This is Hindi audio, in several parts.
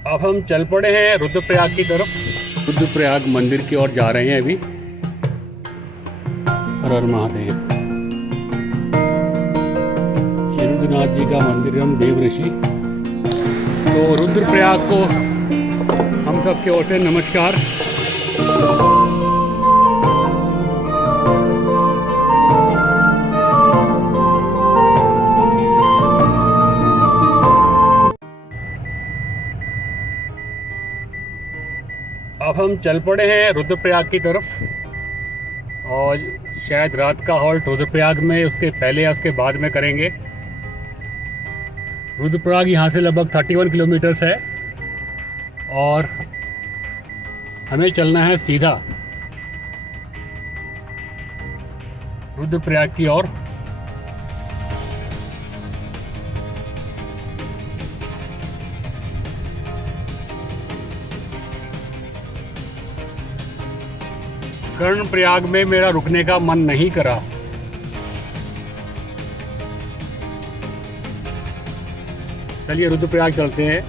अब हम चल पड़े हैं रुद्रप्रयाग की तरफ। रुद्रप्रयाग मंदिर की ओर जा रहे हैं अभी। हर हर महादेव। श्री रुद्रनाथ जी का मंदिर एवं देव ऋषि। तो रुद्रप्रयाग को हम सब की ओर से नमस्कार। अब हम चल पड़े हैं रुद्रप्रयाग की तरफ और शायद रात का हॉल्ट रुद्रप्रयाग में उसके पहले या उसके बाद में करेंगे। रुद्रप्रयाग यहाँ से लगभग 31 किलोमीटर्स है और हमें चलना है सीधा रुद्रप्रयाग की ओर। कर्णप्रयाग में मेरा रुकने का मन नहीं करा। चलिए रुद्रप्रयाग चलते हैं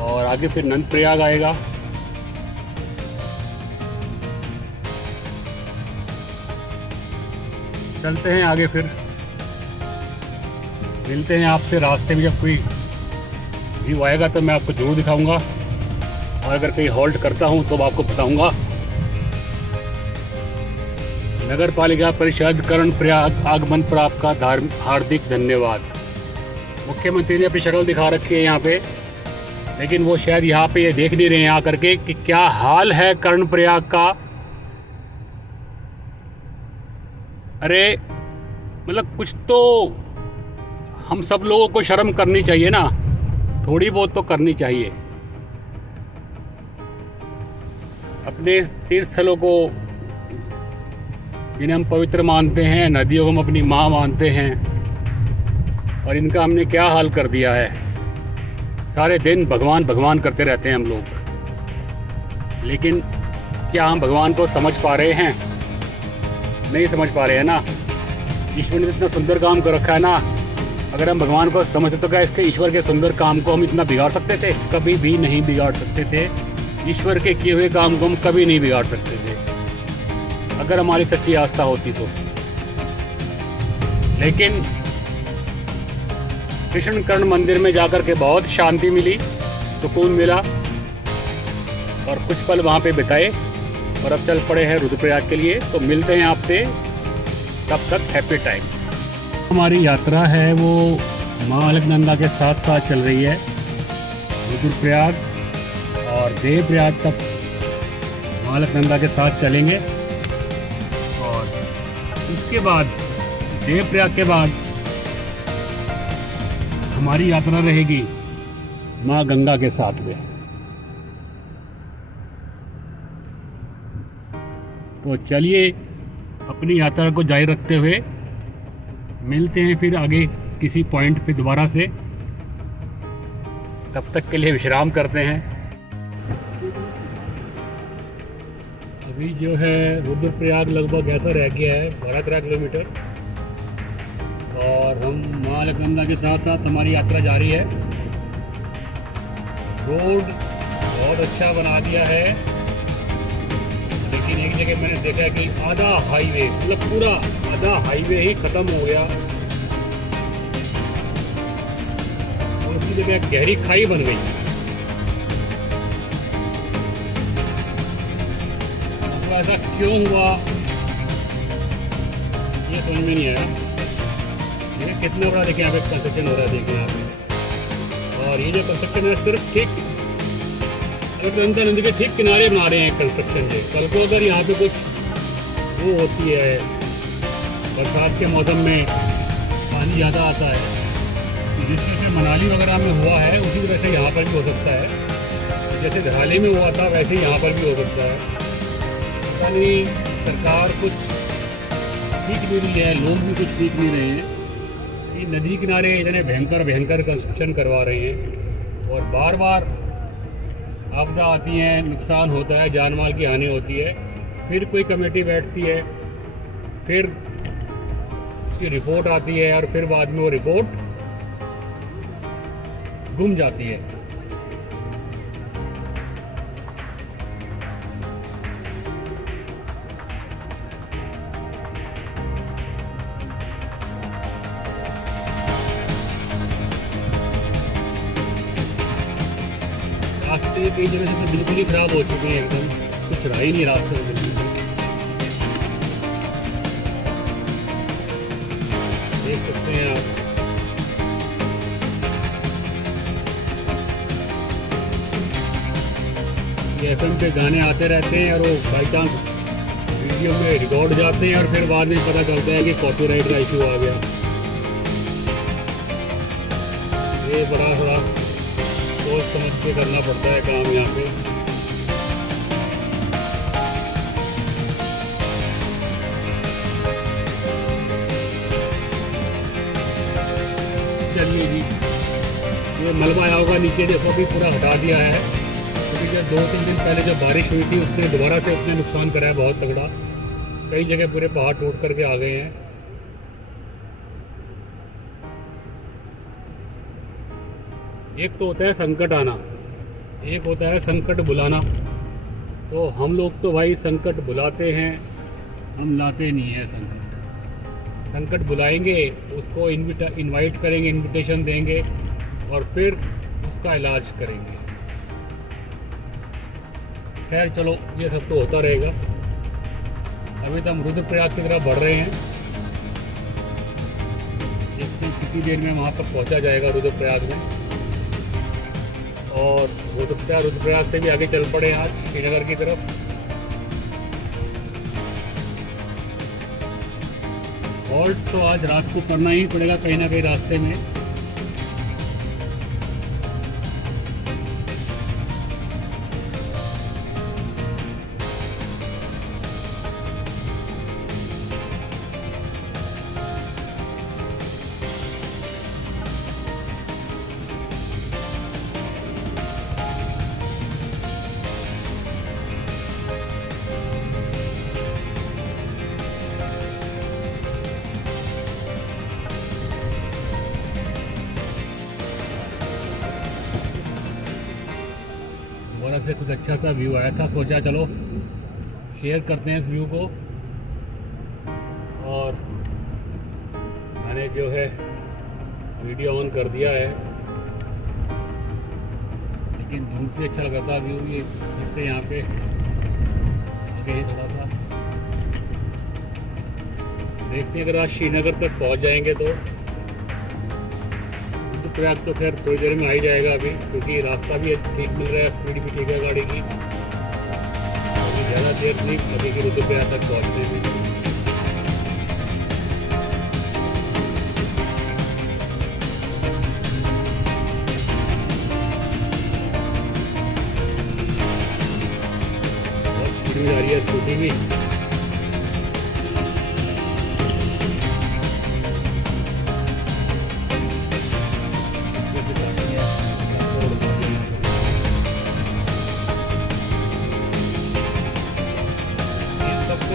और आगे फिर नंदप्रयाग आएगा। चलते हैं आगे, फिर मिलते हैं आपसे रास्ते में। जब कोई व्यू आएगा तो मैं आपको जरूर दिखाऊंगा और अगर कहीं हॉल्ट करता हूं तो आपको बताऊंगा। नगर पालिका परिषद कर्णप्रयाग आगमन पर आपका हार्दिक धन्यवाद। मुख्यमंत्री ने अपनी शक्ल दिखा रखी है यहाँ पे, लेकिन वो शायद यहाँ पे ये देख नहीं रहे हैं आकर के कि क्या हाल है कर्णप्रयाग का। अरे मतलब कुछ तो हम सब लोगों को शर्म करनी चाहिए ना, थोड़ी बहुत तो करनी चाहिए। अपने तीर्थ स्थलों को जिन्हें हम पवित्र मानते हैं, नदियों को हम अपनी माँ मानते हैं, और इनका हमने क्या हाल कर दिया है। सारे दिन भगवान भगवान करते रहते हैं हम लोग, लेकिन क्या हम भगवान को समझ पा रहे हैं? नहीं समझ पा रहे हैं ना। ईश्वर ने इतना सुंदर काम कर रखा है ना, अगर हम भगवान को समझते तो क्या इसके ईश्वर के सुंदर काम को हम इतना बिगाड़ सकते थे? कभी भी नहीं बिगाड़ सकते थे। ईश्वर के किए हुए काम को हम कभी नहीं बिगाड़ सकते थे अगर हमारी सच्ची आस्था होती तो। लेकिन कृष्ण कर्ण मंदिर में जाकर के बहुत शांति मिली, सुकून मिला और कुछ पल वहाँ पे बिताए और अब चल पड़े हैं रुद्रप्रयाग के लिए। तो मिलते हैं आपसे, तब तक हैप्पी टाइम। हमारी यात्रा है वो माँ अलकनंदा के साथ साथ चल रही है। रुद्रप्रयाग और देवप्रयाग तक माँ अलकनंदा के साथ चलेंगे और उसके बाद देवप्रयाग के बाद हमारी यात्रा रहेगी माँ गंगा के साथ में। तो चलिए अपनी यात्रा को जारी रखते हुए मिलते हैं फिर आगे किसी पॉइंट पे दोबारा से। तब तक के लिए विश्राम करते हैं। अभी जो है रुद्रप्रयाग लगभग ऐसा रह गया है 12-13 किलोमीटर और हम माँ अलकनंदा के साथ साथ हमारी यात्रा जारी है। रोड बहुत अच्छा बना दिया है, लेकिन एक जगह मैंने देखा कि आधा हाईवे, मतलब पूरा आधा हाईवे ही खत्म हो गया और उसकी जगह गहरी खाई बन गई। ऐसा क्यों हुआ ये समझ में नहीं आया। ये कितना बड़ा देखिए यहाँ पे कंस्ट्रक्शन हो रहा है, देखिए यहाँ पे। और ये जो कंस्ट्रक्शन है सिर्फ ठीक अलकनंदा नदी के ठीक किनारे बना रहे हैं कंस्ट्रक्शन से। कल को अगर यहाँ पे कुछ वो होती है, बरसात के मौसम में पानी ज़्यादा आता है, जिस तरह से मनाली वगैरह में हुआ है उसी तरह से यहाँ पर भी हो सकता है। जैसे धराली में हुआ था वैसे ही यहाँ पर भी हो सकता है। पता नहीं सरकार कुछ ठीक नहीं रही है, लोग भी कुछ ठीक नहीं रहे हैं। ये नदी किनारे इतने भयंकर भयंकर कंस्ट्रक्शन करवा रहे हैं और बार बार आपदा आती है, नुकसान होता है, जान माल की हानि होती है। फिर कोई कमेटी बैठती है, फिर उसकी रिपोर्ट आती है और फिर बाद में वो रिपोर्ट गुम जाती है। रास्ते कई जगह से तो बिल्कुल ही खराब हो चुके हैं, एकदम कुछ रहा ही नहीं रास्ते में बिल्कुल। देख सकते हैं आप। ये FM पे गाने आते रहते हैं और वो बाई चांस वीडियो में रिकॉर्ड जाते हैं और फिर बाद में पता चलता है कि कॉपीराइट का इशू आ गया। ये बड़ा थोड़ा सोच समझ के करना पड़ता है काम यहाँ पे। चलिए जी, ये मलबा आया होगा नीचे, देखो अभी पूरा हटा दिया है, क्योंकि जब 2-3 दिन पहले जब बारिश हुई थी उसने दोबारा से उसने नुकसान करा है बहुत तगड़ा। कई जगह पूरे पहाड़ टूट करके आ गए हैं। एक तो होता है संकट आना, एक होता है संकट बुलाना। तो हम लोग तो भाई संकट बुलाते हैं, हम लाते नहीं हैं संकट। संकट बुलाएंगे, उसको इनवाइट करेंगे, इनविटेशन देंगे और फिर उसका इलाज करेंगे। खैर चलो, ये सब तो होता रहेगा। अभी तो हम रुद्रप्रयाग की तरफ बढ़ रहे हैं। देखते हैं कितनी देर में वहाँ पर पहुँचा जाएगा रुद्रप्रयाग में। और हो सकता है रुद्रप्रयाग से भी आगे चल पड़े आज श्रीनगर की तरफ। हॉल्ट तो आज रात को करना ही पड़ेगा कहीं ना कहीं रास्ते में। वहाँ से कुछ अच्छा सा व्यू आया था, सोचा चलो शेयर करते हैं इस व्यू को। और मैंने जो है वीडियो ऑन कर दिया है, लेकिन दूर से अच्छा लगा था व्यू। ये जैसे यहाँ पे आगे ही थोड़ा सा देखते हैं। अगर आज श्रीनगर तक पहुँच जाएंगे तो रुद्रप्रयाग तो खैर थोड़ी देर में आ ही जाएगा अभी, क्योंकि रास्ता भी ठीक मिल रहा है, स्पीड भी ठीक है गाड़ी की। अभी ज़्यादा देर नहीं लगेगी रुद्रप्रयाग तक पहुँचने में। बहुत स्पीड में जा रही है स्कूटी भी।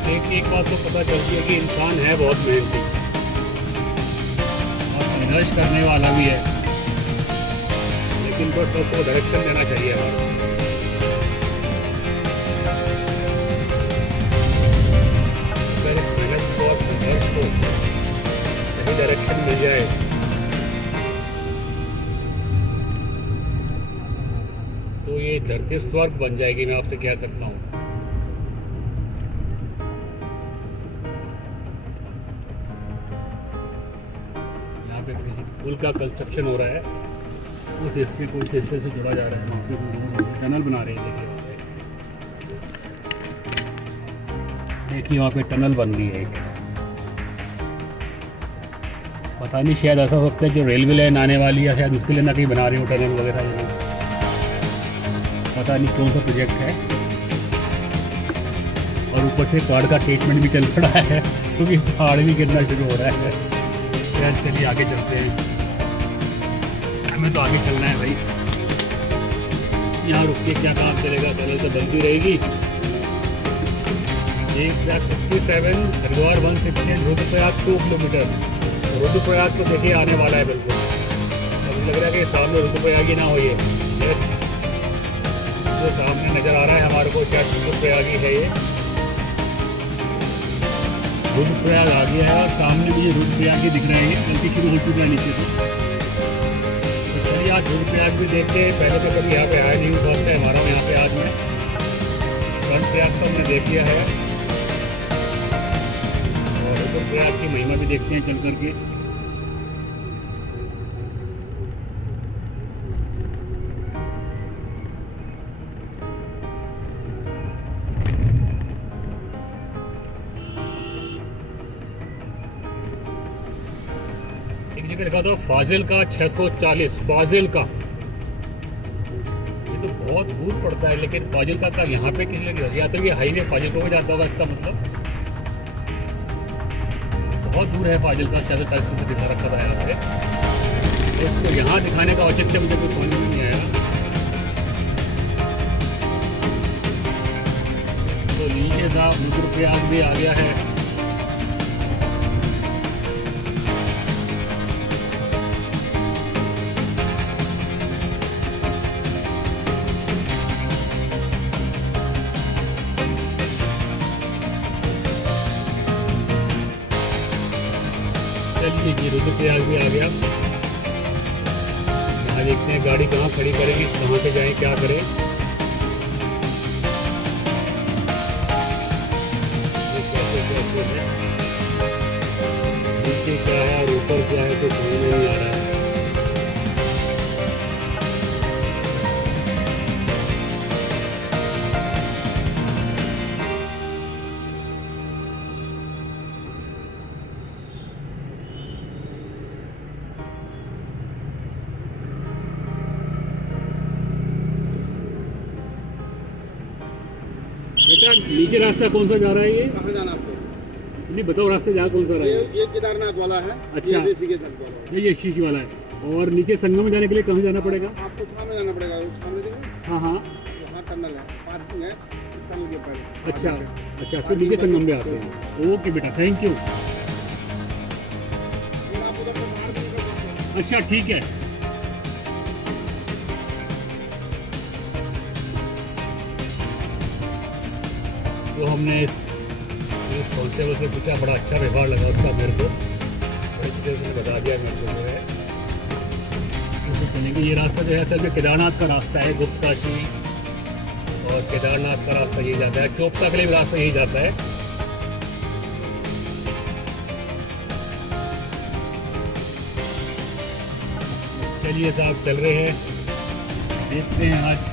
देख के एक बात तो पता चलती है कि इंसान है बहुत मेहनती और संघर्ष करने वाला भी है, लेकिन बस सबको डायरेक्शन देना चाहिए हमारा। अगर इस मेहनत को और संघर्ष को सही डायरेक्शन मिल जाए तो ये धरती स्वर्ग बन जाएगी, मैं आपसे कह सकता हूँ। किसी पुल का कंस्ट्रक्शन हो रहा है, उस हिस्से को इस हिस्से से जोड़ा जा रहा है। वहाँ पे टनल बना रहे हैं। देखिए वहाँ पे टनल बन रही है एक। पता नहीं, शायद ऐसा हो सकता है जो रेलवे लाइन आने वाली है, शायद उसके लिए ना कहीं बना रही हो टनल वगैरह। पता नहीं कौन सा प्रोजेक्ट है। और ऊपर से पहाड़ का ट्रीटमेंट भी चल पड़ा है, क्योंकि पहाड़ भी गिरना शुरू हो रहा है। यार चलिए आगे चलते हैं, हमें तो आगे चलना है भाई। यहाँ रुक के क्या काम चलेगा, टनल तो बनती रहेगी। 167 हरिद्वार 116 रुद्रप्रयाग 2 किलोमीटर। रुद्रप्रयाग तो देखिए आने वाला है बिल्कुल। अब लग रहा है कि सामने रुद्रप्रयागी ना हो ये। यस, जो सामने नज़र आ रहा है हमारे को क्या रुद्रप्रयागी है ये। रुद्रप्रयाग आ गया है और सामने मुझे रुद्रप्रयागी दिख रहा है, ये गलती शुरू हो चुका है नीचे से। तो चलिए आज रुद्रप्रयाग भी देखते हैं। पहले तो कभी यहाँ पे आया नहीं, फर्स्ट टाइम हमारा यहाँ पे आज में। रुद्रप्रयाग तो हमने देख लिया है और रुद्रप्रयाग की महिमा भी देखते हैं चल करके। एक जगह लिखा था फाजिल का 640, फाजिल का। ये तो बहुत दूर पड़ता है, लेकिन फाजिल का यहाँ पे किसी जगह, या तो ये हाईवे फाजिल को भी जाता होगा, इसका मतलब बहुत दूर है फाजिल का। 640 दिखा रखा था यहाँ पे, तो इसको यहाँ दिखाने का औचित्य मुझे कुछ समझ में नहीं आया। तो लीजिए साहब, रुद्रप्रयाग भी आ गया है। चलिए जी, रुद्रप्रयाग भी आ गया। यहाँ देखते हैं गाड़ी कहाँ खड़ी करेंगे, कहाँ से जाएं, क्या करें। ये कैसे कैसे है, नीचे क्या है और ऊपर क्या है, तो समझ में नहीं आ रहा है। बेटा नीचे रास्ता कौन सा जा रहा है, ये कहाँ जाना आपको? नहीं बताओ, रास्ते जहाँ कौन सा रहा है। ये केदारनाथ वाला है। अच्छा, ये ऋषिकेश वाला है। ये शीशी वाला है। और नीचे संगम में जाने के लिए कहाँ जाना पड़ेगा? आपको सामने जाना पड़ेगा, सामने देखिए। हाँ हाँ, वहाँ टनल है, पार्किंग है, इसका लीजिए पहले। अच्छा अच्छा, फिर नीचे संगम में आते हैं। ओके बेटा, थैंक यू। फिर आप उधर से बाहर भी निकल सकते हैं। अच्छा ठीक है। तो हमने पुलिस कांस्टेबल से पूछा, बड़ा अच्छा व्यवहार लगा उसका मेरे को, बड़ी चीज़ें उसने बता दिया मेरे को जो है। तो चलेंगे, ये रास्ता जो है असल में केदारनाथ का रास्ता है, गुप्तकाशी और केदारनाथ का रास्ता यही जाता है, चोपता के लिए भी रास्ता यही जाता है। चलिए साहब, चल रहे हैं, देखते हैं आज।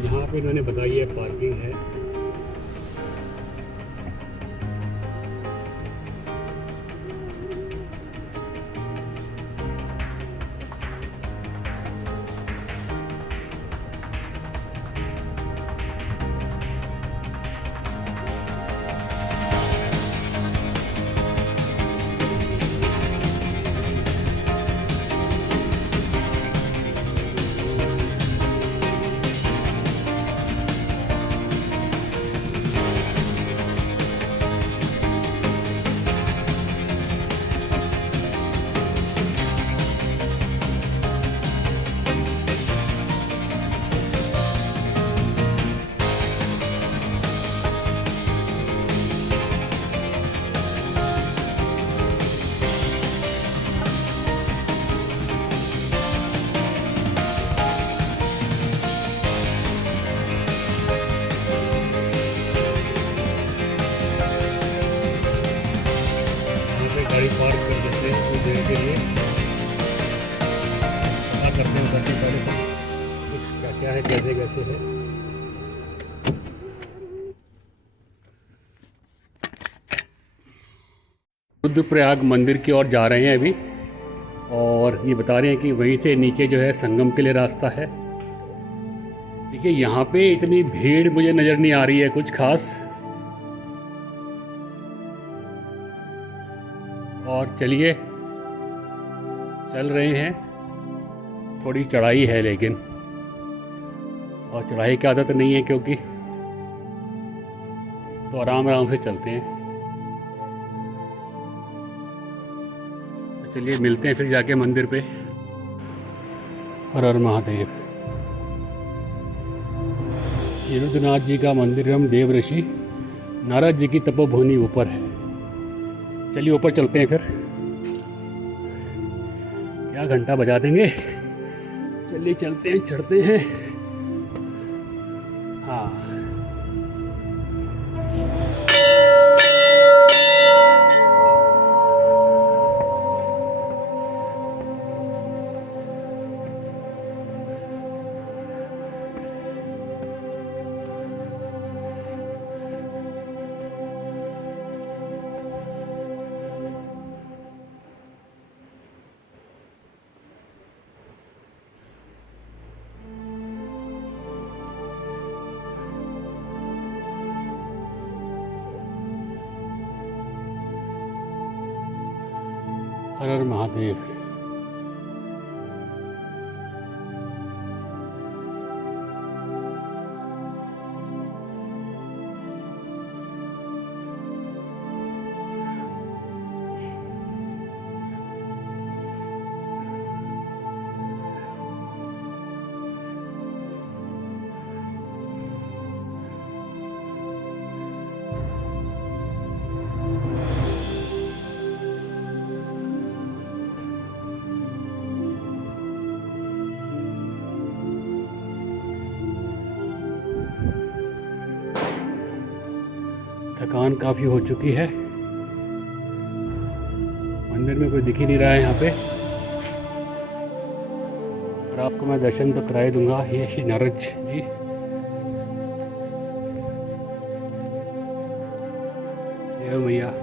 यहाँ पे इन्होंने बताई है पार्किंग है। गाड़ी पार्क कर देते हैं कुछ देर के लिए, पता करते हैं उतरने पहले तो कुछ क्या क्या है, कैसे कैसे है। रुद्रप्रयाग मंदिर की ओर जा रहे हैं अभी, और ये बता रहे हैं कि वहीं से नीचे जो है संगम के लिए रास्ता है। देखिए यहाँ पे इतनी भीड़ मुझे नज़र नहीं आ रही है कुछ खास। और चलिए चल रहे हैं। थोड़ी चढ़ाई है लेकिन, और चढ़ाई की आदत नहीं है क्योंकि, तो आराम आराम से चलते हैं। तो चलिए मिलते हैं फिर जाके मंदिर पे। हर हर महादेव। ये रुद्रनाथ जी का मंदिर हम देव ऋषि नारद जी की तपोभूमि ऊपर है। चलिए ऊपर चलते हैं फिर। क्या घंटा बजा देंगे। चलिए चलते हैं, चढ़ते हैं। हाँ हर हर महादेव। थकान काफ़ी हो चुकी है। मंदिर में कोई दिख ही नहीं रहा है यहाँ पे, और आपको मैं दर्शन तो कराए दूंगा। ये श्री नारद जी, जय मैया।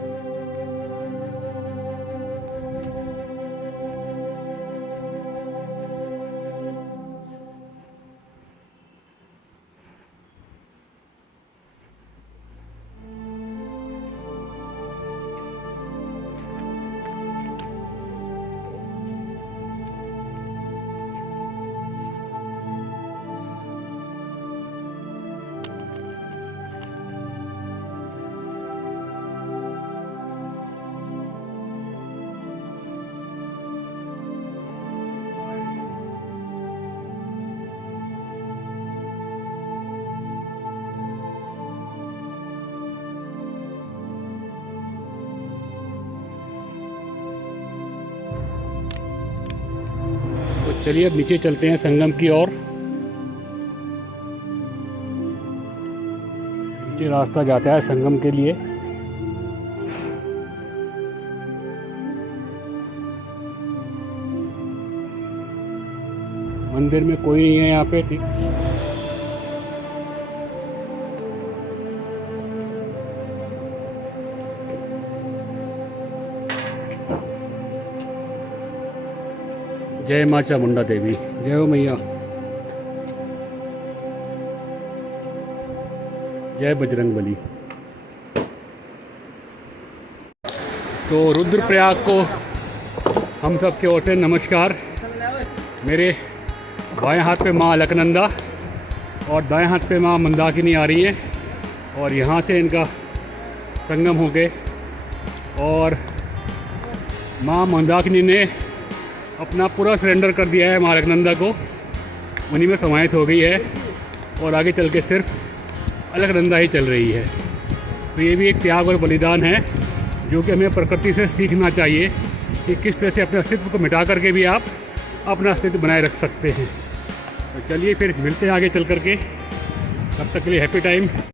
चलिए अब नीचे चलते हैं संगम की ओर। नीचे रास्ता जाता है संगम के लिए। मंदिर में कोई नहीं है यहाँ पे। जय मां चामुंडा देवी, जय हो मैया, जय बजरंगबली। तो रुद्रप्रयाग को हम सब की ओर से नमस्कार। मेरे बाएं हाथ पे माँ अलकनंदा और दाएं हाथ पे माँ मंदाकिनी आ रही है, और यहाँ से इनका संगम हो गए। और माँ मंदाकिनी ने अपना पूरा सरेंडर कर दिया है माँ अलकनंदा को, उन्हीं में समाहित हो गई है, और आगे चल के सिर्फ अलकनंदा ही चल रही है। तो ये भी एक त्याग और बलिदान है जो कि हमें प्रकृति से सीखना चाहिए कि किस तरह से अपने अस्तित्व को मिटा करके भी आप अपना अस्तित्व बनाए रख सकते हैं। तो चलिए फिर मिलते हैं आगे चल करके। तब तक के लिए हैप्पी टाइम।